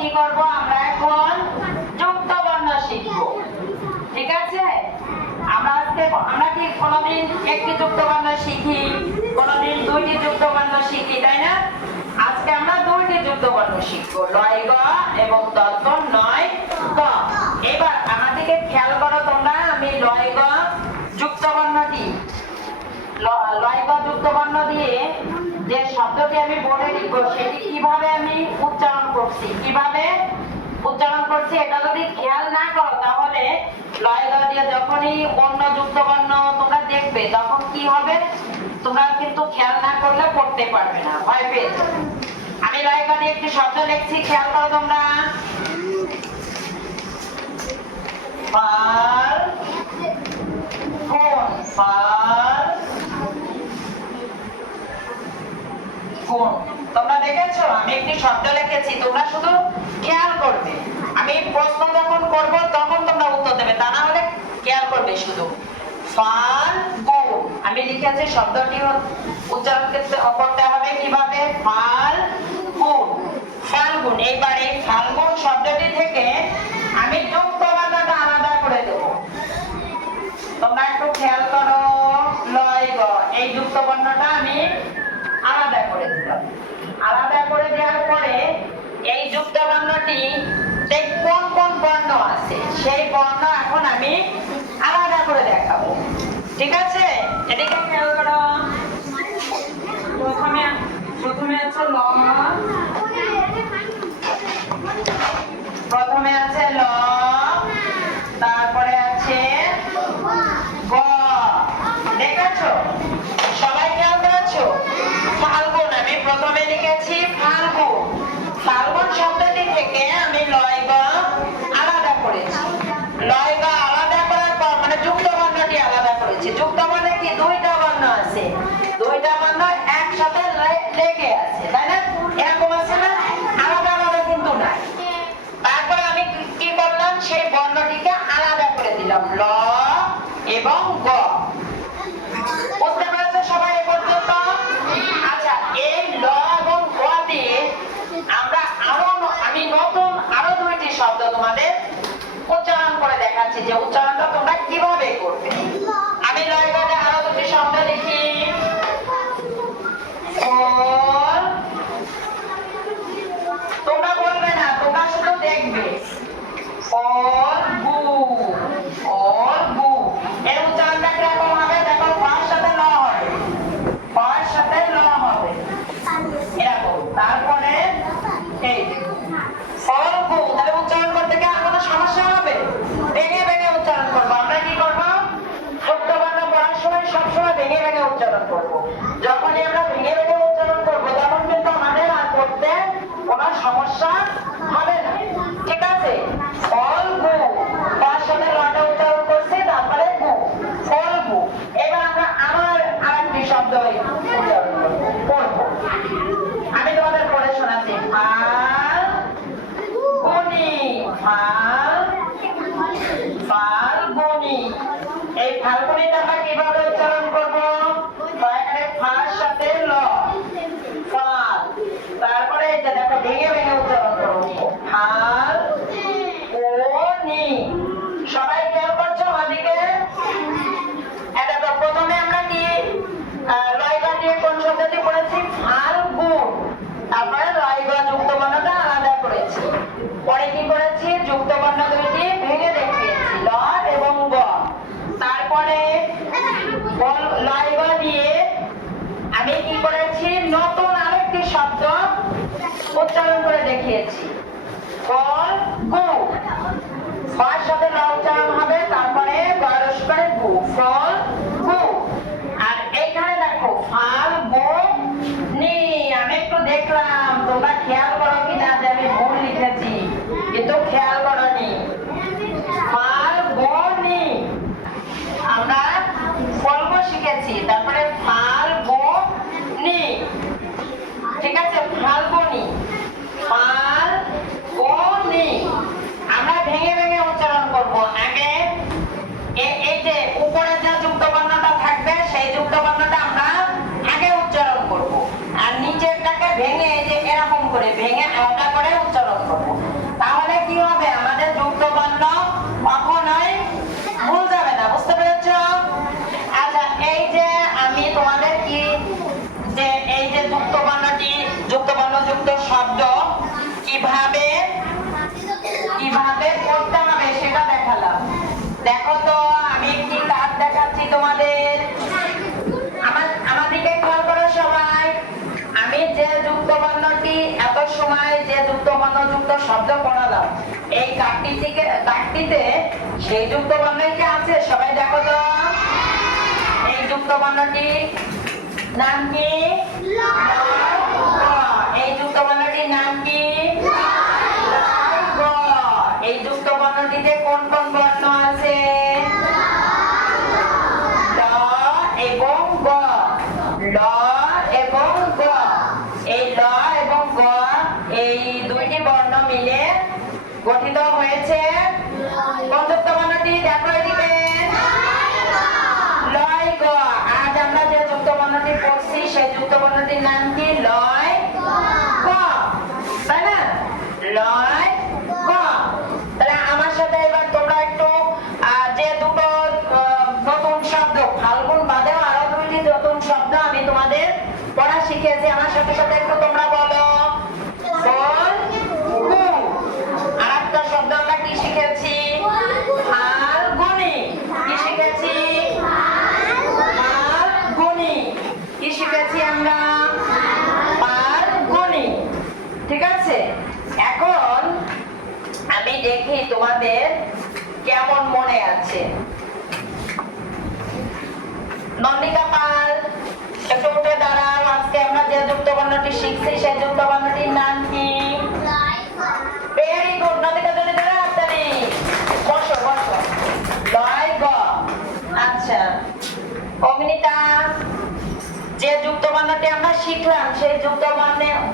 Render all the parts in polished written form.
কি করব আমরা এখন যুক্ত বর্ণ শিখব। ঠিক আছে, আমরা কি কোনদিন একটি যুক্ত বর্ণ শিখি, কোনদিন দুইটি যুক্ত বর্ণ শিখি, তাই না? আজকে আমরা দুইটি যুক্ত বর্ণ শিখব, লয় গ এবং দন্ত নয় গ। এবার আমাদেরকে খেয়াল করো তোমরা, আমি লয় গ যুক্ত বর্ণ দিই, লয় গ যুক্ত বর্ণ দিয়ে যে শব্দটি আমি বলে লিখব সেটি কিভাবে আমি উচ্চারণ করছি, কিভাবে উচ্চারণ করছি এটা যদি খেয়াল না করো তাহলে লয় গ দিয়ে যখনই অন্য যুক্ত বর্ণ তোমরা দেখবে তখন কি হবে তোমরা কিন্তু খেয়াল না করলে পড়তে পারবে না, ভয় পেয়ে যাবে। আমি লয় গ দিয়ে একটি শব্দ লিখছি, খেয়াল করো তোমরা। ফাল কোন, ফাল কোন। তোমরা দেখেছো আমি একটি শব্দ লিখেছি, তোমরা শুধু খেয়াল করবে, আমি প্রশ্ন যখন করব তখন তোমরা উত্তর দেবে, তা না হলে খেয়াল করবে শুধু। ফাল্গুন আমি লিখেছি, শব্দটি উচ্চারণ করতে হবে কিভাবে, ফাল্গুন, ফাল্গুন। এইবার এই ফাল্গুন শব্দটি থেকে আমি যুক্ত বর্ণটা আলাদা করে দেব। তোমরা একটু খেয়াল করো, লয় গ এই যুক্ত বর্ণটা আমি আলাদা করে দিলাম। আলাদা করে দেওয়ার পরে এই যুক্ত বর্ণটি কোন কোন বর্ণ আছে সেই বর্ণ এখন আমি আলাদা করে দেখাবো। ঠিক আছে, এদিকে খেয়াল করো। প্রথমে আছে ল, প্রথমে আছে ল, তারপরে আছে গ। দেখেছো সবাই, খেয়াল করেছো? ফাল্গুন আমি প্রথমে লিখেছি ফাল্গুন, ফাল্গুন শব্দটি থেকে আমি লয় গ আলাদা করেছি। লয় গ আলাদা করার পর মানে যুক্ত বর্ণটি আলাদা করেছি। যুক্ত বর্ণে কি দুইটা বর্ণ আছে, দুইটা বর্ণ একসাথে লেগে আছে, তাই না? এরকম আছে না, আলাদা আলাদা কিন্তু নাই। তারপর আমি কি করলাম, সেই বর্ণটিকে আলাদা করে দিলাম, ল এবং গ। বুঝতে পেরেছো সবাই এ পর্যন্ত? আচ্ছা, এই ল এবং গ দিয়ে আমি নতুন আরো দুইটি শব্দ তোমাদের উচ্চারণ করে দেখাচ্ছি, যে উচ্চারণটা তোমরা কিভাবে করবে। আমি লয় গতে আরো দুটি শব্দ লিখি, ফল, তোমরা বলবে না, তোমরা শুধু দেখবে, ফলগু, ফলগু। এর উচ্চারণটা কিরকম হবে দেখো, ফার সাথে ল হবে, ফার সাথে ল হবে এরকম। তারপরে এই ফলগু, তাহলে উচ্চারণ করতে কি আর কোনো সমস্যা হবে? ভেঙে ভেঙে উচ্চারণ করবো। আমরা কি করবো, যুক্ত বর্ণ পড়ার সময় সবসময় ভেঙে ভেঙে উচ্চারণ করবো। যখনই আমরা ভেঙে ভেঙে উচ্চারণ করবো তখন কিন্তু আমাদের আর করতে কোনো সমস্যা হবে না। ঠিক আছে, ফলগু, তার সাথে লটা উচ্চারণ করছি, তারপরে গু, ফলগু। এবার আমরা আমার আরেকটি শব্দ উচ্চারণ করবো। আমি তোমাদের পড়ে শোনাচ্ছি, ফাল্গুনি, ফাল্গুনি। এই ফাল্গুনিটা আমরা কিভাবে উচ্চারণ করবো, এখানে ফার সাথে ল, ফাল, তারপরে এটা দেখো ভেঙে ভেঙে উচ্চারণ করবো, ফাল্গুনি। সবাই খেয়াল করছো আমাদিকে? এটা তো প্রথমে আমরা কি লয় গ দিয়ে কোন শব্দটি পড়েছি, ফাল্গুন, তারপরে লয় গ যুক্ত বর্ণটা আলাদা করেছি, পরে কি করেছি যুক্ত বর্ণ দুইটি ভেঙে দেখিয়েছি, ল এবং গ। তারপরে লয় গ দিয়ে আমি কি করেছি নতুন আরেকটি শব্দ উচ্চারণ করে দেখিয়েছি, ফলগু, ফার সাথে ল উচ্চারণ হবে, তারপরে গরস করে গু, ফলগু। আর এইখানে দেখো ফাল্গুনি, আমি একটু দেখলাম তোমরা খেয়াল করো কিনা যে আমি ভুল লিখেছি, কিন্তু খেয়াল করোনি। ফাল্গুনি আমরা ফলগু শিখেছি, তারপরে ফাল্গুনি। ঠিক আছে, ফাল্গুনি, ফাল শব্দ কিভাবে কিভাবে করতে হবে সেটা দেখালাম। দেখো তো আমি একটি কাজ দেখাচ্ছি তোমাদের, আমার দিকে খেয়াল করো সবাই। আমি যে যুক্ত বর্ণটি এত সময় যে যুক্ত বর্ণ যুক্ত শব্দ পড়ালাম, এই কার্ডটিতে সেই যুক্ত বর্ণই কি আছে সবাই দেখো তো। এই যুক্ত বর্ণটি নাম কি? এই যুক্ত বর্ণটির নাম কি? এই যুক্ত বর্ণটিতে কোন কোন বর্ণ আছে? ল এবং গ। ল এবং গ। এই ল এবং গ এই দুইটি বর্ণ মিলে গঠিত হয়েছে কোন যুক্ত বর্ণটি? দেখো এদিকে, লয় গ। আজ আমরা যে যুক্ত বর্ণটি পড়ছি সেই যুক্ত বর্ণটির নাম কি? লয় গ, তাই না? লয় গ। তাহলে আমার সাথে এবার তোমরা একটু যে দুটো নতুন শব্দ, ফাল্গুন বাদেও আরো দুইটি নতুন শব্দ আমি তোমাদের পড়া শিখিয়েছি, আমার সাথে সাথে একটু তোমরা বলো। আর একটা শব্দ আমরা কি শিখেছি? ফাল্গুনি। কি শিখেছি? ফাল্গুনি। কি শিখেছি আমরা? ফাল্গুনি। ঠিক আছে, এখন আমি দেখি তোমাদের কেমন মনে আছে। নন্দিকা পাল, একটু উঠে দাঁড়াও। আজকে আমরা যে যুক্ত বর্ণটি শিখছি সেই যুক্ত বর্ণটির নাম কি? ভেরি গুড, নন্দিকা তুমি দাঁড়াও, হাততালি। বসো বসো। লয় গ। আচ্ছা অগ্নিতা, যে যুক্ত বর্ণটি আমরা শিখলাম সেই যুক্ত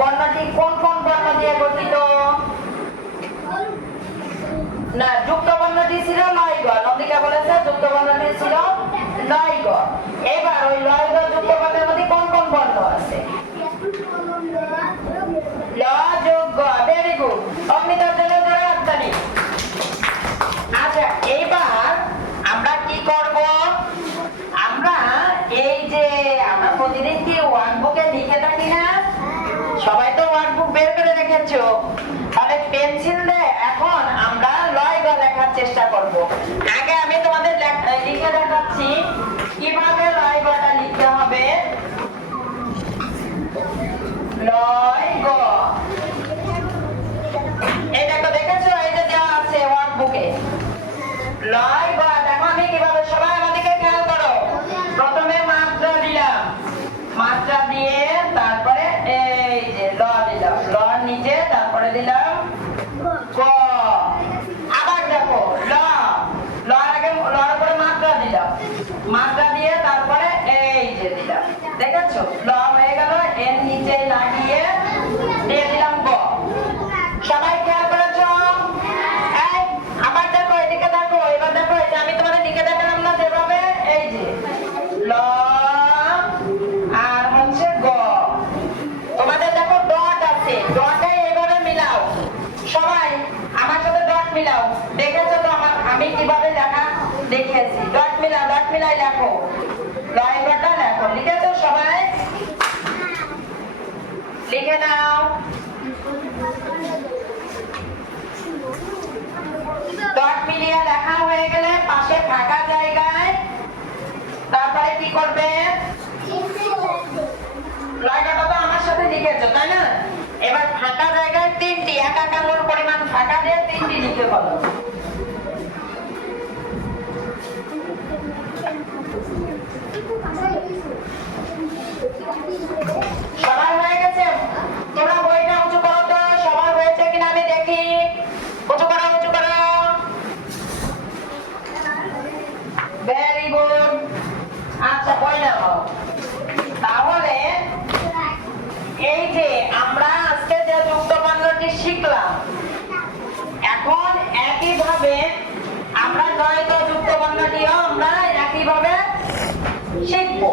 বর্ণটি কোন কোন বর্ণ দিয়ে গঠিত? না, যুক্ত বর্ণটি ছিল লয় গ। নন্দিকা বলেছে যুক্ত বর্ণটি ছিল লয় গ। এবার ওই লয় গ যুক্ত বর্ণের মধ্যে কোন কোন বর্ণ আছে? ল যোগ গ। ভেরি গুড, অগ্নিতার জন্য ধরে হাততালি। আচ্ছা এইবার আমরা কি করব? আমরা এই যে আমরা প্রতিদিন কি ওয়ার্কবুকে লিখে থাকি না? সবাই তো ওয়ার্কবুক বের করে রেখেছো, তাহলে পেন্সিল দিয়ে এখন আমরা লয় গ লেখার চেষ্টা করব। আগে আমি তোমাদের লিখে দেখাচ্ছি কিভাবে লয় গটা লিখতে হবে। লয় গ, এই দেখো, দেখেছো? এই যে দেওয়া আছে ওয়ার্কবুকে লয় গ। দেখো আমি কিভাবে, সবাই আমাদেরকে খেয়াল করো। প্রথমে মাত্রা দিলাম, মাত্রা দিয়ে তারপরে এই যে ল দিলাম, ল নিচে তারপরে দিলাম গ। আবার দেখো ল, লর আগে লর করে মাত্রা দিলাম, মাত্রা দিয়ে তারপরে এই যে দিলাম। দেখেছো? ল হয়ে গেল, এর নিচে লাগিয়ে দিয়ে দিলাম গ। সবাই খেয়াল করেছো? এই আবার দেখো, এদিকে দেখো, এবার দেখো, এই যে আমি তোমাদের দিকে দেখালাম না যেভাবে, এই যে ল আর হচ্ছে গ। তোমাদের দেখো ডট আছে, ডটে এইভাবে মিলাও। সবাই আমার সাথে ডট মিলাও। দেখেছো তো আমি কিভাবে লেখা দেখিয়েছি? ডট মিলাও, ডট মিলাই লেখো, লয় গটা লেখো। লিখেছো সবাই? লিখে নাও। ডট মিলিয়ে লেখা হয়ে গেলে পাশে ফাঁকা জায়গায় তারপরে কি করবে? লয়টা তো আমার সাথে লিখেছো তাই না? এবার ফাঁকা জায়গায় তিনটি, এক এক আঙুল পরিমাণ ফাঁকা দিয়ে তিনটি লিখে বলো। সবার হয়ে গেছে? তোমরা বইটা উঁচু করো তো, সবার হয়েছে কিনা আমি দেখি। উঁচু করো, উঁচু করো। Very good. আচ্ছা বই নাও। তাহলে এই যে আমরা আজকে যে যুক্ত বর্ণটি শিখলাম, এখন একইভাবে আমরা নয়তো যুক্ত বর্ণটিও আমরা একইভাবে শিখবো।